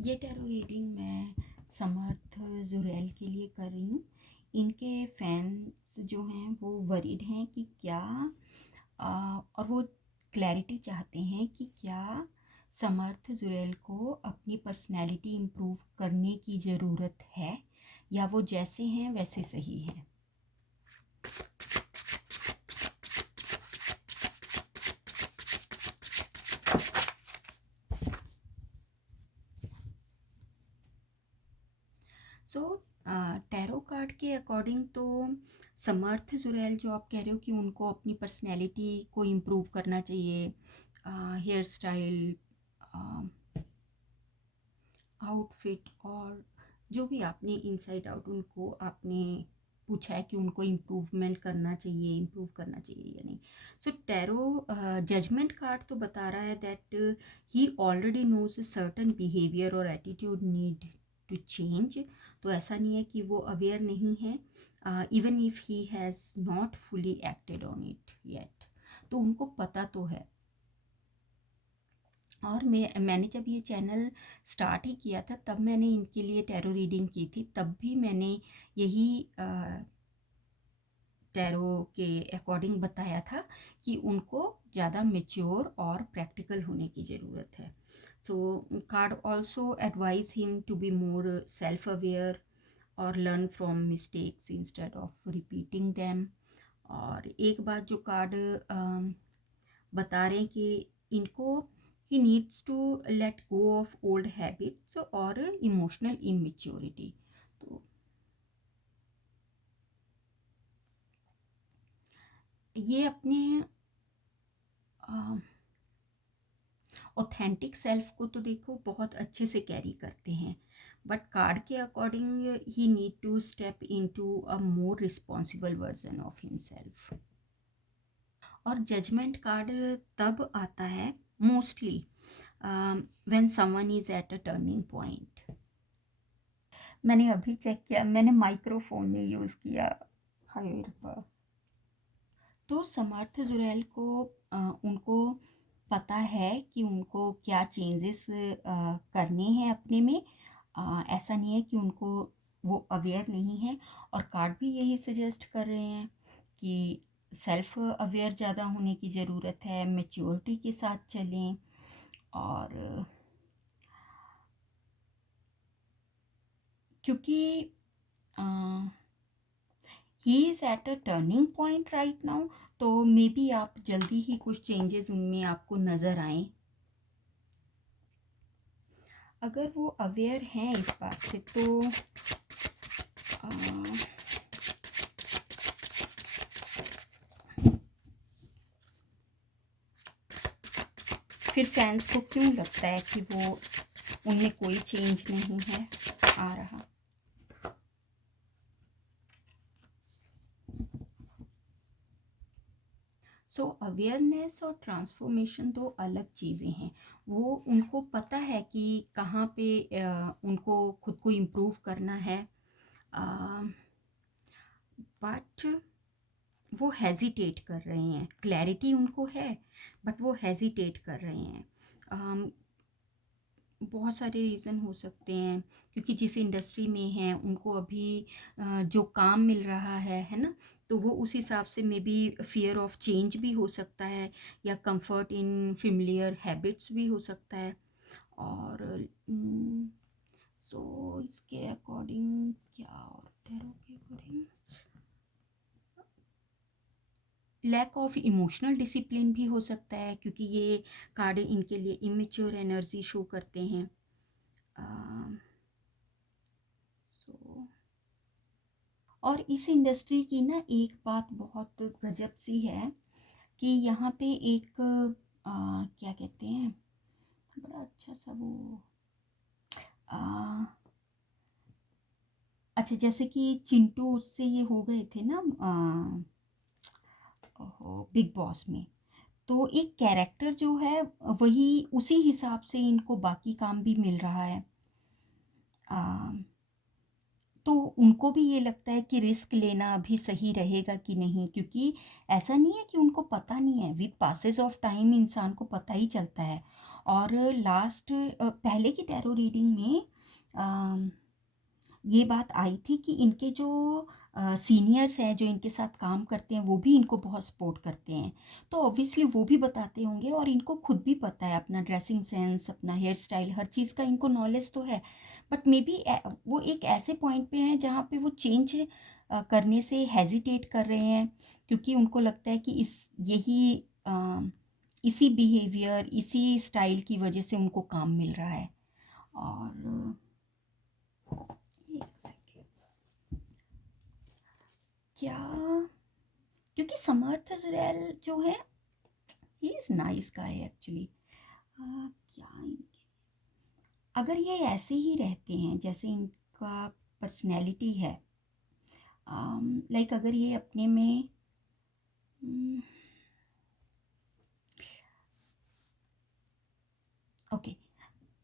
ये tarot reading मैं समर्थ जुरैल के लिए कर रही हूँ। इनके फैंस जो हैं वो वरीड हैं कि क्या और वो क्लैरिटी चाहते हैं कि क्या समर्थ जुरैल को अपनी पर्सनैलिटी इम्प्रूव करने की ज़रूरत है या वो जैसे हैं वैसे सही हैं। सो टैरो कार्ड के अकॉर्डिंग तो समर्थ जुरैल जो आप कह रहे हो कि उनको अपनी पर्सनैलिटी को इम्प्रूव करना चाहिए, हेयर स्टाइल, आउटफिट और जो भी आपने इनसाइड आउट उनको आपने पूछा है कि उनको इम्प्रूव करना चाहिए या नहीं। सो टैरो जजमेंट कार्ड तो बता रहा है that he already knows certain behaviour और एटीट्यूड नीड टू चेंज। तो ऐसा नहीं है कि वो अवेयर नहीं है, even if he has not fully acted on it yet. तो उनको पता तो है। और मैंने जब ये चैनल स्टार्ट ही किया था तब मैंने इनके लिए टैरो रीडिंग की थी, तब भी मैंने यही टैरो के अकॉर्डिंग बताया था कि उनको ज़्यादा मेच्योर और प्रैक्टिकल होने की ज़रूरत है। So card also advise him to be more self aware और learn from mistakes instead of repeating them. और एक बात जो कार्ड बता रहे हैं कि इनको he needs to let go of old habits और emotional immaturity। तो ये अपने ऑथेंटिक सेल्फ को तो देखो बहुत अच्छे से कैरी करते हैं, बट कार्ड के according he need to step into a more responsible version of himself. और जजमेंट कार्ड तब आता है mostly when someone is at a turning point. मैंने अभी चेक किया, मैंने माइक्रोफोन नहीं यूज़ किया। हाय रब्बा। तो समर्थ जुरैल को उनको पता है कि उनको क्या चेंजेस करने हैं अपने में। ऐसा नहीं है कि उनको वो अवेयर नहीं है। और कार्ड भी यही सजेस्ट कर रहे हैं कि सेल्फ अवेयर ज़्यादा होने की ज़रूरत है, मैच्योरिटी के साथ चलें। और क्योंकि he is eight a turning point right now, तो मे बी आप जल्दी ही कुछ चेंजेस उनमें आपको नज़र आएँ। अगर वो अवेयर हैं इस बात से तो फिर फैंस को क्यों लगता है कि वो उनमें कोई चेंज नहीं है आ रहा। सो अवेयरनेस और ट्रांसफॉर्मेशन दो अलग चीज़ें हैं। वो उनको पता है कि कहाँ पे उनको खुद को इम्प्रूव करना है, बट वो हेजिटेट कर रहे हैं। क्लैरिटी उनको है बट वो हेजिटेट कर रहे हैं। बहुत सारे रीज़न हो सकते हैं, क्योंकि जिस इंडस्ट्री में हैं उनको अभी जो काम मिल रहा है ना, तो वो उस हिसाब से may be fear of change भी हो सकता है या कंफर्ट इन फेमिलियर हैबिट्स भी हो सकता है। और सो इसके अकॉर्डिंग क्या, और टैरो के according lack of emotional discipline भी हो सकता है, क्योंकि ये कार्ड इनके लिए इमेच्योर एनर्जी शो करते हैं। सो और इस इंडस्ट्री की ना एक बात बहुत गजब सी है कि यहाँ पे एक क्या कहते हैं, बड़ा अच्छा सा वो अच्छा, जैसे कि चिंटू उससे ये हो गए थे ना बिग बॉस में, तो एक कैरेक्टर जो है वही उसी हिसाब से इनको बाकी काम भी मिल रहा है। तो उनको भी ये लगता है कि रिस्क लेना अभी सही रहेगा कि नहीं, क्योंकि ऐसा नहीं है कि उनको पता नहीं है, विद पासेस ऑफ टाइम इंसान को पता ही चलता है। और लास्ट पहले की टैरो रीडिंग में ये बात आई थी कि इनके जो सीनियर्स हैं जो इनके साथ काम करते हैं वो भी इनको बहुत सपोर्ट करते हैं, तो ऑब्वियसली वो भी बताते होंगे और इनको खुद भी पता है अपना ड्रेसिंग सेंस, अपना हेयर स्टाइल, हर चीज़ का इनको नॉलेज तो है। बट मे बी वो एक ऐसे पॉइंट पे हैं जहाँ पे वो चेंज करने से हेजिटेट कर रहे हैं, क्योंकि उनको लगता है कि इसी बिहेवियर, इसी स्टाइल की वजह से उनको काम मिल रहा है। और एक सेकेंड, क्या, क्योंकि समर्थ जुरैल जो है he is nice guy actually. क्या इनके, अगर ये ऐसे ही रहते हैं जैसे इनका पर्सनैलिटी है, लाइक अगर ये अपने में ओके,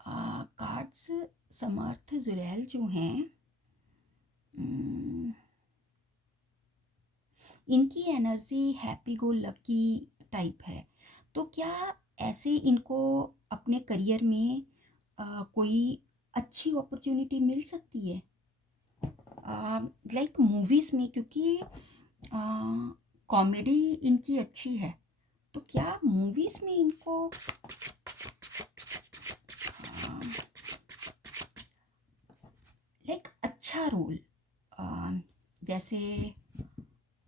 कार्ड्स समर्थ जुरैल जो हैं, इनकी energy happy go lucky type है, तो क्या ऐसे इनको अपने करियर में कोई अच्छी अपॉर्चुनिटी मिल सकती है लाइक मूवीज़ में, क्योंकि कॉमेडी इनकी अच्छी है, तो क्या मूवीज़ में इनको लाइक अच्छा रोल, जैसे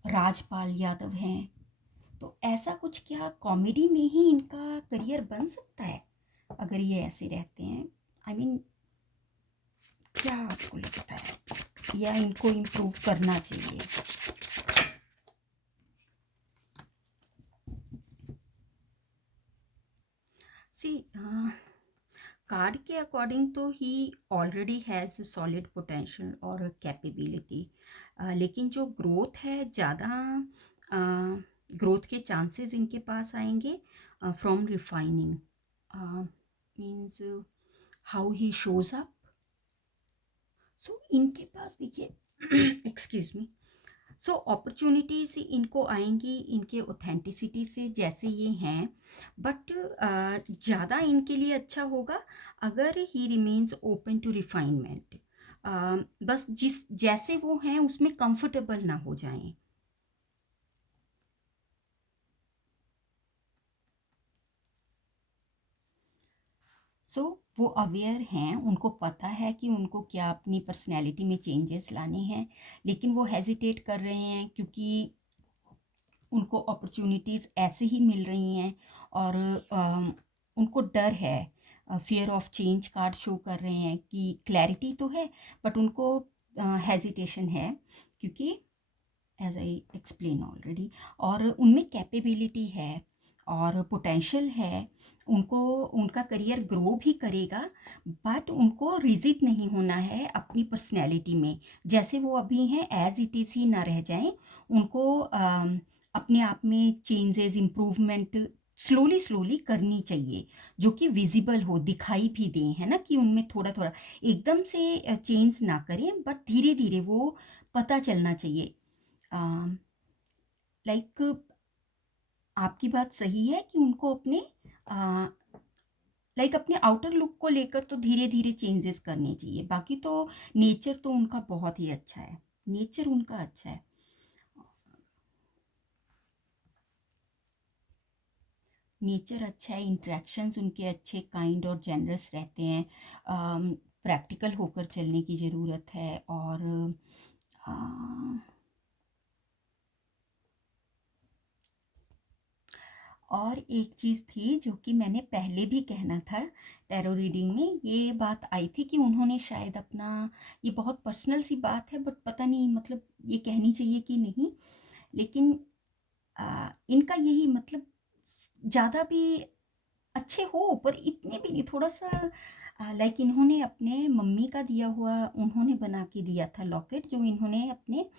राजपाल यादव हैं, तो ऐसा कुछ क्या कॉमेडी में ही इनका करियर बन सकता है अगर ये ऐसे रहते हैं? आई मीन क्या आपको लगता है, या इनको इम्प्रूव करना चाहिए? सी, कार्ड के अकॉर्डिंग तो ही ऑलरेडी हैज़ सॉलिड पोटेंशियल और कैपेबिलिटी, लेकिन जो ग्रोथ है ज़्यादा, ग्रोथ के चांसेस इनके पास आएंगे from refining, means how he shows up. So इनके पास देखिए एक्सक्यूज मी, सो अपॉर्चुनिटीज़ इनको आएंगी इनके ऑथेंटिसिटी से जैसे ये हैं, बट ज़्यादा इनके लिए अच्छा होगा अगर he remains open to refinement, बस जिस जैसे वो हैं उसमें कंफर्टेबल ना हो जाएं। सो वो अवेयर हैं, उनको पता है कि उनको क्या अपनी पर्सनैलिटी में चेंजेस लाने हैं, लेकिन वो हेजिटेट कर रहे हैं क्योंकि उनको अपॉर्चुनिटीज़ ऐसे ही मिल रही हैं, और उनको डर है, fear of change card show कर रहे हैं कि क्लैरिटी तो है बट उनको हेजिटेशन है, क्योंकि एज आई एक्सप्लेन ऑलरेडी, और उनमें कैपेबिलिटी है और पोटेंशियल है, उनको उनका करियर ग्रो भी करेगा, बट उनको रिजिड नहीं होना है अपनी पर्सनैलिटी में, जैसे वो अभी हैं एज इट इज़ ही ना रह जाएं, उनको अपने आप में चेंजेस, इम्प्रूवमेंट स्लोली स्लोली करनी चाहिए, जो कि विजिबल हो, दिखाई भी दें, है ना, कि उनमें थोड़ा थोड़ा एकदम से चेंज ना करें, बट धीरे धीरे वो पता चलना चाहिए। लाइक आपकी बात सही है कि उनको अपने लाइक अपने आउटर लुक को लेकर तो धीरे धीरे चेंजेस करने चाहिए, बाकी तो नेचर तो उनका बहुत ही अच्छा है, नेचर उनका अच्छा है। नेचर अच्छा है, इंटरेक्शंस उनके अच्छे, काइंड और जेनरस रहते हैं, प्रैक्टिकल होकर चलने की ज़रूरत है, और और एक चीज़ थी जो कि मैंने पहले भी कहना था, टैरो रीडिंग में ये बात आई थी कि उन्होंने शायद अपना, ये बहुत पर्सनल सी बात है बट पता नहीं मतलब ये कहनी चाहिए कि नहीं, लेकिन इनका यही मतलब ज़्यादा भी अच्छे हो पर इतने भी नहीं, थोड़ा सा लाइक इन्होंने अपने मम्मी का दिया हुआ उन्होंने बना के दिया था लॉकेट, जो इन्होंने अपने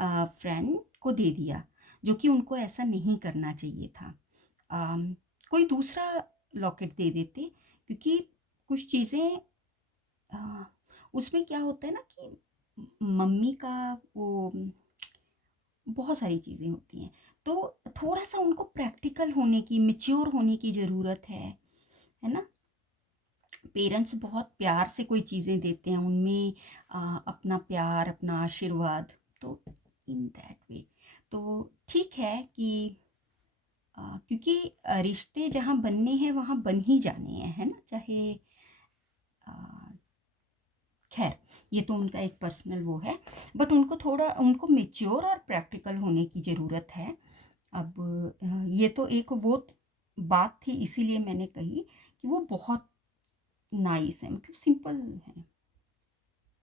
फ्रेंड को दे दिया, जो कि उनको ऐसा नहीं करना चाहिए था, कोई दूसरा लॉकेट दे देते, क्योंकि कुछ चीज़ें उसमें क्या होता है ना कि मम्मी का वो बहुत सारी चीज़ें होती हैं, तो थोड़ा सा उनको प्रैक्टिकल होने की, मेच्योर होने की ज़रूरत है, है ना। पेरेंट्स बहुत प्यार से कोई चीज़ें देते हैं, उनमें अपना प्यार, अपना आशीर्वाद, तो इन दैट वे तो ठीक है कि क्योंकि रिश्ते जहाँ बनने हैं वहाँ बन ही जाने हैं, है ना, चाहे अ, खैर ये तो उनका एक पर्सनल वो है, बट उनको मेच्योर और प्रैक्टिकल होने की ज़रूरत है। अब ये तो एक वो बात थी, इसीलिए मैंने कही कि वो बहुत नाइस है, मतलब सिंपल है।